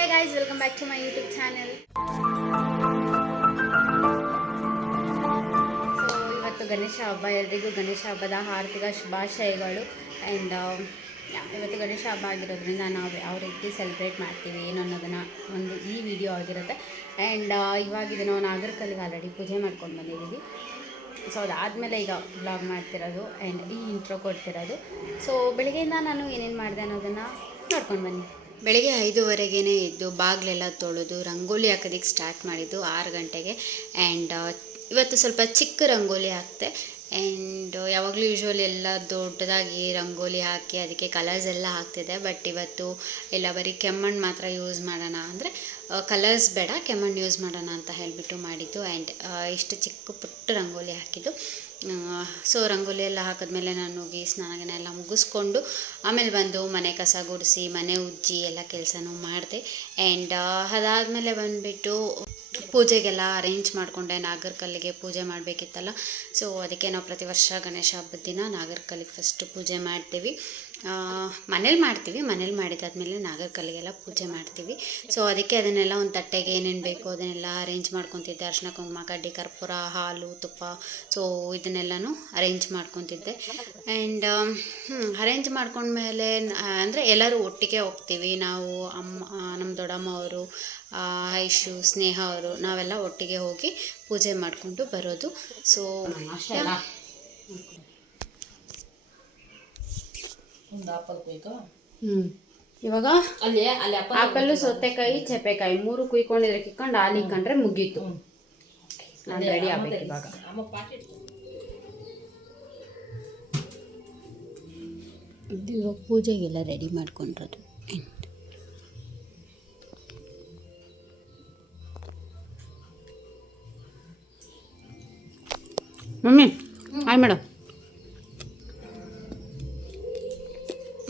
Hey guys, welcome back to my YouTube channel. So ಇವತ್ತು ಗಣೇಶ ಹಬ್ಬ, ಎಲ್ರಿಗೂ ಗಣೇಶ ಹಬ್ಬದ ಹಾರ್ದಿಕ ಶುಭಾಶಯಗಳು. ಆ್ಯಂಡ್ ಇವತ್ತು ಗಣೇಶ ಹಬ್ಬ ಆಗಿರೋದ್ರಿಂದ ನಾವು ಯಾವ ರೀತಿ ಸೆಲೆಬ್ರೇಟ್ ಮಾಡ್ತೀವಿ ಏನು ಅನ್ನೋದನ್ನು ಒಂದು ಈ ವಿಡಿಯೋ ಆಗಿರುತ್ತೆ. ಆ್ಯಂಡ್ ಇವಾಗಿದ್ದು ನಾವು ನಾಗರಕಲ್ಲಿಗೆ ಆಲ್ರೆಡಿ ಪೂಜೆ ಮಾಡ್ಕೊಂಡು ಬಂದಿದ್ದೀವಿ. ಸೊ ಅದಾದಮೇಲೆ ಈಗ ಬ್ಲಾಗ್ ಮಾಡ್ತಿರೋದು ಆ್ಯಂಡ್ ಈ ಇಂಟ್ರೋ ಕೊಡ್ತಿರೋದು. ಸೊ ಬೆಳಗ್ಗೆಯಿಂದ ನಾನು ಏನೇನು ಮಾಡಿದೆ ಅನ್ನೋದನ್ನು ನೋಡ್ಕೊಂಡು ಬನ್ನಿ. ಬೆಳಗ್ಗೆ 5:15ಗೆ ಎದ್ದು ಬಾಗಿಲೆಲ್ಲ ತೊಳೆದು ರಂಗೋಲಿ ಹಾಕೋದಕ್ಕೆ ಸ್ಟಾರ್ಟ್ ಮಾಡಿದ್ದು 6 ಗಂಟೆಗೆ. ಆ್ಯಂಡ್ ಇವತ್ತು ಸ್ವಲ್ಪ ಚಿಕ್ಕ ರಂಗೋಲಿ ಹಾಕ್ತೆ. ಆ್ಯಂಡ್ ಯಾವಾಗಲೂ ಯೂಶ್ವಲಿ ಎಲ್ಲ ದೊಡ್ಡದಾಗಿ ರಂಗೋಲಿ ಹಾಕಿ ಅದಕ್ಕೆ ಕಲರ್ಸ್ ಎಲ್ಲ ಹಾಕ್ತಿದ್ದೆ. ಬಟ್ ಇವತ್ತು ಎಲ್ಲ ಬರೀ ಕೆಮ್ಮಣ್ಣು ಮಾತ್ರ ಯೂಸ್ ಮಾಡೋಣ, ಅಂದರೆ ಕಲರ್ಸ್ ಬೇಡ ಕೆಮ್ಮಣ್ಣು ಯೂಸ್ ಮಾಡೋಣ ಅಂತ ಹೇಳಿಬಿಟ್ಟು ಮಾಡಿದ್ದು. ಆ್ಯಂಡ್ ಇಷ್ಟು ಚಿಕ್ಕ ಪುಟ್ಟ ರಂಗೋಲಿ ಹಾಕಿದ್ದು. ಸೊ ರಂಗೋಲಿ ಎಲ್ಲ ಹಾಕಿದ್ಮೇಲೆ ನಾನು ಹೋಗಿ ಸ್ನಾನ ಎಲ್ಲ ಮುಗಿಸ್ಕೊಂಡು ಆಮೇಲೆ ಬಂದು ಮನೆ ಕಸ ಗುಡಿಸಿ ಮನೆ ಉಜ್ಜಿ ಎಲ್ಲ ಕೆಲಸನೂ ಮಾಡಿದೆ. ಆ್ಯಂಡ್ ಅದಾದಮೇಲೆ ಬಂದುಬಿಟ್ಟು ಪೂಜೆಗೆಲ್ಲ ಅರೇಂಜ್ ಮಾಡಿಕೊಂಡೆ. ನಾಗರಕಲ್ಲಿಗೆ ಪೂಜೆ ಮಾಡಬೇಕಿತ್ತಲ್ಲ, ಸೊ ಅದಕ್ಕೆ ನಾವು ಪ್ರತಿ ವರ್ಷ ಗಣೇಶ ಹಬ್ಬದ ದಿನ ನಾಗರಕಲ್ಲಿಗೆ ಫಸ್ಟು ಪೂಜೆ ಮಾಡ್ತೀವಿ. ಮನೇಲಿ ಮಾಡಿದಾದ್ಮೇಲೆ ನಾಗರಕಲ್ಲಿಗೆಲ್ಲ ಪೂಜೆ ಮಾಡ್ತೀವಿ. ಸೊ ಅದಕ್ಕೆ ಅದನ್ನೆಲ್ಲ ಒಂದು ತಟ್ಟೆಗೆ ಏನೇನು ಬೇಕು ಅದನ್ನೆಲ್ಲ ಅರೇಂಜ್ ಮಾಡ್ಕೊತಿದ್ದೆ. ಅರಿಶಿನ ಕುಂಕುಮ ಕಡ್ಡಿ ಕರ್ಪೂರ ಹಾಲು ತುಪ್ಪ, ಸೊ ಇದನ್ನೆಲ್ಲನೂ ಅರೇಂಜ್ ಮಾಡ್ಕೊತಿದ್ದೆ. ಆ್ಯಂಡ್ ಅರೇಂಜ್ ಮಾಡ್ಕೊಂಡ್ಮೇಲೆ ಅಂದರೆ ಎಲ್ಲರೂ ಒಟ್ಟಿಗೆ ಹೋಗ್ತೀವಿ. ನಾವು ನಮ್ಮ ದೊಡ್ಡಮ್ಮ ಅವರು, ಐಶು, ಸ್ನೇಹ ಅವರು ನಾವೆಲ್ಲ ಒಟ್ಟಿಗೆ ಹೋಗಿ ಪೂಜೆ ಮಾಡಿಕೊಂಡು ಬರೋದು. ಸೊ ಇವಾಗ ಆಪಲ್ಲು ಸೌತೆಕಾಯಿ ಚೆಪೆಕಾಯಿ 3 ಕುಯ್ಕೊಂಡಿದ್ರೆ ಕಿಕ್ಕೊಂಡು ಹಾಲು ಇಕ್ಕೊಂಡ್ರೆ ಮುಗೀತು. ನಾನು ರೆಡಿ ಆಗ್ಬೇಕು ಇವಾಗ. ಇವಾಗ ಪೂಜೆಗೆಲ್ಲ ರೆಡಿ ಮಾಡ್ಕೊಂಡಿರೋದು. Mummy hi madam.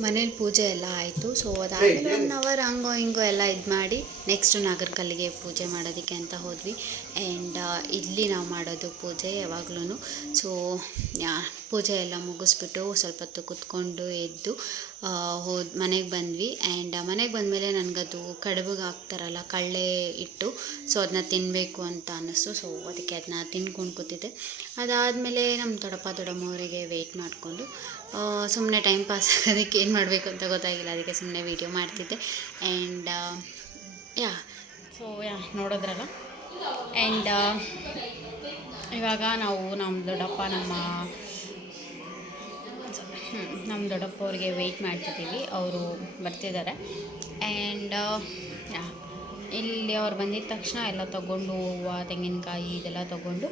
ಮನೇಲಿ ಪೂಜೆ ಎಲ್ಲ ಆಯಿತು. ಸೊ ಅದಾದಮೇಲೆ 1 ಅವರ್ ಹಂಗೋ ಹಿಂಗೋ ಎಲ್ಲ ಇದು ಮಾಡಿ ನೆಕ್ಸ್ಟು ನಾಗರಕಲ್ಲಿಗೆ ಪೂಜೆ ಮಾಡೋದಕ್ಕೆ ಅಂತ ಹೋದ್ವಿ. ಆ್ಯಂಡ್ ಇಲ್ಲಿ ನಾವು ಮಾಡೋದು ಪೂಜೆ ಯಾವಾಗ್ಲೂ. ಸೊ ಪೂಜೆ ಎಲ್ಲ ಮುಗಿಸ್ಬಿಟ್ಟು ಸ್ವಲ್ಪ ಹೊತ್ತು ಕೂತ್ಕೊಂಡು ಎದ್ದು ಮನೆಗೆ ಬಂದ್ವಿ. ಆ್ಯಂಡ್ ಮನೆಗೆ ಬಂದಮೇಲೆ ನನಗದು ಕಡುಬಿಗೆ ಹಾಕ್ತಾರಲ್ಲ ಕಳ್ಳೆ ಇಟ್ಟು, ಸೊ ಅದನ್ನ ತಿನ್ನಬೇಕು ಅಂತ ಅನ್ನಿಸ್ತು. ಸೊ ಅದಕ್ಕೆ ಅದನ್ನ ತಿನ್ಕೊಂಡು ಕೂತಿದ್ದೆ. ಅದಾದಮೇಲೆ ನಮ್ಮ ದೊಡ್ಡಮ್ಮವರಿಗೆ ವೆಯ್ಟ್ ಮಾಡಿಕೊಂಡು ಸುಮ್ಮನೆ ಟೈಮ್ ಪಾಸ್ ಆಗೋದಕ್ಕೆ ಏನು ಮಾಡಬೇಕು ಅಂತ ಗೊತ್ತಾಗಿಲ್ಲ, ಅದಕ್ಕೆ ಸುಮ್ಮನೆ ವೀಡಿಯೋ ಮಾಡ್ತಿದ್ದೆ. ಆ್ಯಂಡ್ ನೋಡಿದ್ರಲ್ಲ. ಆ್ಯಂಡ್ ಇವಾಗ ನಾವು ನಮ್ಮ ದೊಡ್ಡಪ್ಪ ಅವರಿಗೆ ವೆಯ್ಟ್ ಮಾಡ್ತಿದ್ದೀವಿ. ಅವರು ಬರ್ತಿದ್ದಾರೆ. ಆ್ಯಂಡ್ ಇಲ್ಲಿ ಅವ್ರು ಬಂದಿದ್ದ ತಕ್ಷಣ ಎಲ್ಲ ತೊಗೊಂಡು ಹೂವು ತೆಂಗಿನಕಾಯಿ ಇದೆಲ್ಲ ತೊಗೊಂಡು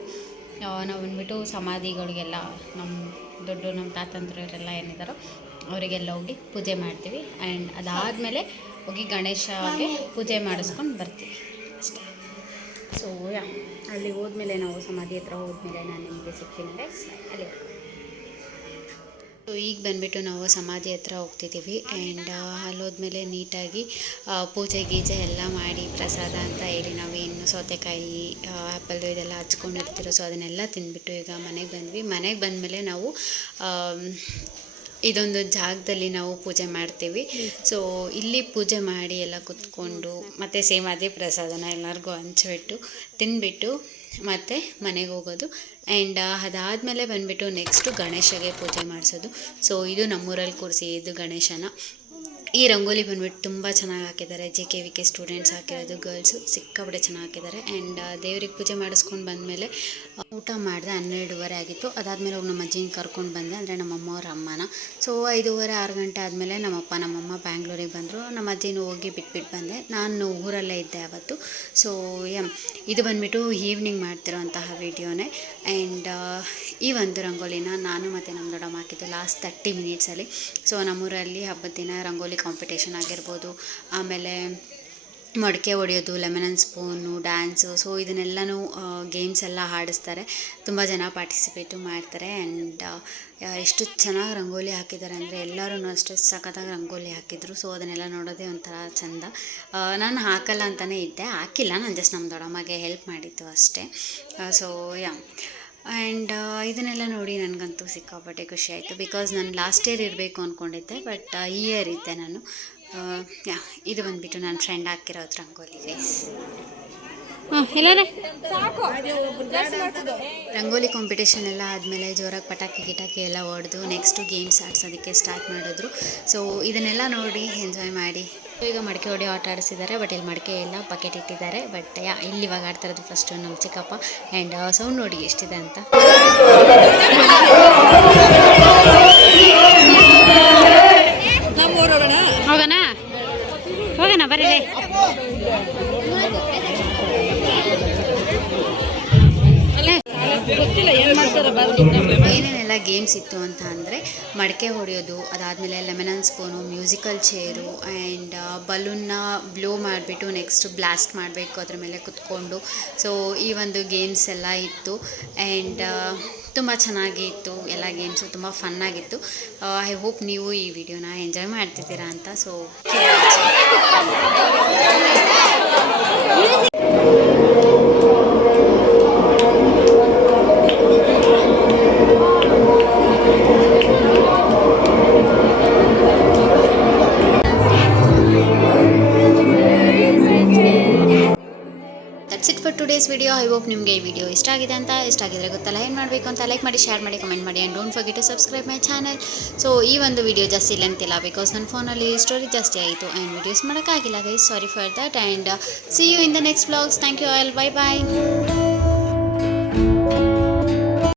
ನಾವು ಬಂದ್ಬಿಟ್ಟು ಸಮಾಧಿಗಳಿಗೆಲ್ಲ ನಮ್ಮ ತಾತಂದ್ರೆಲ್ಲ ಏನಿದ್ದಾರೋ ಅವರಿಗೆಲ್ಲ ಹೋಗಿ ಪೂಜೆ ಮಾಡ್ತೀವಿ. ಆ್ಯಂಡ್ ಅದಾದಮೇಲೆ ಹೋಗಿ ಗಣೇಶಗೆ ಪೂಜೆ ಮಾಡಿಸ್ಕೊಂಡು ಬರ್ತೀವಿ ಅಷ್ಟೇ. ಸೊ ಅಲ್ಲಿ ಹೋದ್ಮೇಲೆ ನಾವು ಸಮಾಧಿ ಹತ್ರ ಹೋದ್ಮೇಲೆ ನಾನು ನಿಮಗೆ ಸಿಗ್ತೀನಿ ಗೈಸ್ ಅಲ್ಲಿ. ಸೊ ಈಗ ಬಂದುಬಿಟ್ಟು ನಾವು ಸಮಾಧಿ ಹತ್ರ ಹೋಗ್ತಿದ್ದೀವಿ. ಆ್ಯಂಡ್ ಅಲ್ಲಿ ಹೋದ್ಮೇಲೆ ನೀಟಾಗಿ ಪೂಜೆ ಗೀಜೆ ಎಲ್ಲ ಮಾಡಿ ಪ್ರಸಾದ ಅಂತ ಹೇಳಿ ನಾವೇನು ಸೌತೆಕಾಯಿ ಆ್ಯಪಲ್ಲು ಇದೆಲ್ಲ ಹಚ್ಕೊಂಡಿರ್ತೀರೋ ಸೊ ಅದನ್ನೆಲ್ಲ ತಿಂದ್ಬಿಟ್ಟು ಈಗ ಮನೆಗೆ ಬಂದ್ವಿ. ಮನೆಗೆ ಬಂದಮೇಲೆ ನಾವು ಇದೊಂದು ಜಾಗದಲ್ಲಿ ನಾವು ಪೂಜೆ ಮಾಡ್ತೀವಿ. ಸೊ ಇಲ್ಲಿ ಪೂಜೆ ಮಾಡಿ ಎಲ್ಲ ಕುತ್ಕೊಂಡು ಮತ್ತು ಸೇಮ್ ಅದೇ ಪ್ರಸಾದನ ಎಲ್ಲರಿಗೂ ಹಂಚ್ಬಿಟ್ಟು ತಿಂದ್ಬಿಟ್ಟು ಮತ್ತು ಮನೆಗೆ ಹೋಗೋದು. ಆ್ಯಂಡ್ ಅದಾದಮೇಲೆ ಬಂದುಬಿಟ್ಟು ನೆಕ್ಸ್ಟು ಗಣೇಶಗೆ ಪೂಜೆ ಮಾಡಿಸೋದು. ಸೊ ಇದು ನಮ್ಮೂರಲ್ಲಿ ಕೂರಿಸಿದ್ದು ಗಣೇಶನ. ಈ ರಂಗೋಲಿ ಬಂದುಬಿಟ್ಟು ತುಂಬ ಚೆನ್ನಾಗಿ ಹಾಕಿದ್ದಾರೆ. JKVK ಸ್ಟೂಡೆಂಟ್ಸ್ ಹಾಕಿರೋದು, ಗರ್ಲ್ಸು ಸಿಕ್ಕಾಪಟ್ಟೆ ಚೆನ್ನಾಗಿ ಹಾಕಿದ್ದಾರೆ. ಆ್ಯಂಡ್ ದೇವ್ರಿಗೆ ಪೂಜೆ ಮಾಡಿಸ್ಕೊಂಡು ಬಂದಮೇಲೆ ಊಟ ಮಾಡಿದೆ. 12:30 ಆಗಿತ್ತು. ಅದಾದಮೇಲೆ ಹೋಗಿ ನಮ್ಮ ಅಜ್ಜಿನ ಕರ್ಕೊಂಡು ಬಂದೆ, ಅಂದರೆ ನಮ್ಮಮ್ಮವ್ರ ಅಮ್ಮನ. ಸೊ 5:30 6 ಗಂಟೆ ಆದಮೇಲೆ ನಮ್ಮಮ್ಮ ಬ್ಯಾಂಗ್ಳೂರಿಗೆ ಬಂದರು. ನಮ್ಮ ಅಜ್ಜಿನೂ ಹೋಗಿ ಬಿಟ್ಬಿಟ್ಟು ಬಂದೆ. ನಾನು ಊರಲ್ಲೇ ಇದ್ದೆ ಅವತ್ತು. ಸೊ ಇದು ಬಂದುಬಿಟ್ಟು ಈವ್ನಿಂಗ್ ಮಾಡ್ತಿರೋಂತಹ ವೀಡಿಯೋನೇ. ಆ್ಯಂಡ್ ಈ ಒಂದು ರಂಗೋಲಿನ ನಾನು ಮತ್ತು ನಮ್ಮ ದೊಡ್ಡಮ್ಮ ಹಾಕಿದ್ದು ಲಾಸ್ಟ್ 30 ಮಿನಿಟ್ಸಲ್ಲಿ. ಸೊ ನಮ್ಮೂರಲ್ಲಿ ಹಬ್ಬದ ದಿನ ರಂಗೋಲಿ ಕಾಂಪಿಟೇಷನ್ ಆಗಿರ್ಬೋದು, ಆಮೇಲೆ ಮಡಿಕೆ ಹೊಡೆಯೋದು, lemon and spoon, dance, so ಇದನ್ನೆಲ್ಲನೂ ಗೇಮ್ಸ್ ಎಲ್ಲ ಆಡಿಸ್ತಾರೆ. ತುಂಬ ಜನ ಪಾರ್ಟಿಸಿಪೇಟು ಮಾಡ್ತಾರೆ. ಆ್ಯಂಡ್ ಎಷ್ಟು ಚೆನ್ನಾಗಿ ರಂಗೋಲಿ ಹಾಕಿದ್ದಾರೆ ಅಂದರೆ ಎಲ್ಲರೂ ಅಷ್ಟೇ ಸಖತ್ತಾಗಿ ರಂಗೋಲಿ ಹಾಕಿದ್ರು. ಸೊ ಅದನ್ನೆಲ್ಲ ನೋಡೋದೇ ಒಂಥರ ಚೆಂದ. ನಾನು ಹಾಕಲ್ಲ ಅಂತಲೇ ಇದ್ದೆ, ಹಾಕಿಲ್ಲ, ನಾನು ಜಸ್ಟ್ ನಮ್ಮ ದೊಡ್ಡಮ್ಮಗೆ ಹೆಲ್ಪ್ ಮಾಡಿದ್ದು ಅಷ್ಟೇ. ಸೊ ಆ್ಯಂಡ್ ಇದನ್ನೆಲ್ಲ ನೋಡಿ ನನಗಂತೂ ಸಿಕ್ಕಾಪಟ್ಟೆ ಖುಷಿ ಆಯಿತು. ಬಿಕಾಸ್ ನಾನು ಲಾಸ್ಟ್ ಇಯರ್ ಇರಬೇಕು ಅಂದ್ಕೊಂಡಿದ್ದೆ, ಬಟ್ ಈ ಇಯರ್ ಇದ್ದೆ ನಾನು. ಇದು ಬಂದುಬಿಟ್ಟು ನನ್ನ ಫ್ರೆಂಡ್ ಹಾಕಿರೋದು ರಂಗೋಲಿ ಗೈಸ್. ಹಾಂ ಎಲ್ಲರೇ ರಂಗೋಲಿ ಕಾಂಪಿಟೇಷನ್ ಎಲ್ಲ ಆದಮೇಲೆ ಜೋರಾಗಿ ಪಟಾಕಿ ಗಿಟಾಕಿ ಎಲ್ಲ ಹೊಡೆದು ನೆಕ್ಸ್ಟು ಗೇಮ್ಸ್ ಆಡ್ಸೋದಕ್ಕೆ ಸ್ಟಾರ್ಟ್ ಮಾಡಿದ್ರು. ಸೊ ಇದನ್ನೆಲ್ಲ ನೋಡಿ ಎಂಜಾಯ್ ಮಾಡಿ. ಈಗ ಮಡಿಕೆ ಹೊಡೆಯೋ ಆಟ ಆಡಿಸಿದ್ದಾರೆ, ಬಟ್ ಇಲ್ಲಿ ಮಡಿಕೆ ಎಲ್ಲ ಬಕೆಟ್ ಇಟ್ಟಿದ್ದಾರೆ. ಬಟ್ ಇಲ್ಲಿ ಇವಾಗ ಆಡ್ತಾ ಇರೋದು ಫಸ್ಟು ನಮ್ಮ ಚಿಕ್ಕಪ್ಪ. ಆ್ಯಂಡ್ ಸೌಂಡ್ ನೋಡಿ ಎಷ್ಟಿದೆ ಅಂತ. ಹೋಗೋಣ ಹೋಗೋಣ ಬರ್ರಿ. ಏನೇನೆಲ್ಲ ಗೇಮ್ಸ್ ಇತ್ತು ಅಂತ ಅಂದರೆ ಮಡಿಕೆ ಹೊಡೆಯೋದು, ಅದಾದಮೇಲೆ lemon and spoon, musical chair and ಬಲೂನ್ನ ಬ್ಲೋ ಮಾಡಿಬಿಟ್ಟು ನೆಕ್ಸ್ಟ್ ಬ್ಲಾಸ್ಟ್ ಮಾಡಬೇಕು ಅದ್ರ ಮೇಲೆ ಕುತ್ಕೊಂಡು. ಸೊ ಈ ಒಂದು ಗೇಮ್ಸ್ ಎಲ್ಲ ಇತ್ತು ಆ್ಯಂಡ್ ತುಂಬ ಚೆನ್ನಾಗಿ ಇತ್ತು. ಎಲ್ಲ ಗೇಮ್ಸು ತುಂಬ ಫನ್ನಾಗಿತ್ತು. ಐ ಹೋಪ್ ನೀವು ಈ ವಿಡಿಯೋನ ಎಂಜಾಯ್ ಮಾಡ್ತಿದ್ದೀರಾ ಅಂತ. So today's video. I hope ನಿಮಗೆ ಈ ವಿಡಿಯೋ ಇಷ್ಟ ಆಗಿದೆ ಅಂತ. ಇಷ್ಟ ಆಗಿದ್ರೆ ಗೊತ್ತಲ್ಲ ಏನು ಮಾಡಬೇಕು ಅಂತ. ಲೈಕ್ ಮಾಡಿ, ಶೇರ್ ಮಾಡಿ, ಕಮೆಂಟ್ ಮಾಡಿ and don't forget to subscribe my channel. So ಈ ಒಂದು ವಿಡಿಯೋ ಜಾಸ್ತಿ ಲೆಂತ್ ಇಲ್ಲ ಬಿಕಾಸ್ ನನ್ನ ಫೋನಲ್ಲಿ ಸ್ಟೋರೇಜ್ ಜಾಸ್ತಿ ಆಯಿತು ಆ್ಯಂಡ್ ವಿಡಿಯೋಸ್ ಮಾಡೋಕ್ಕಾಗಿಲ್ಲ guys. Sorry for that and see you in the next vlogs. Thank you all. Bye bye.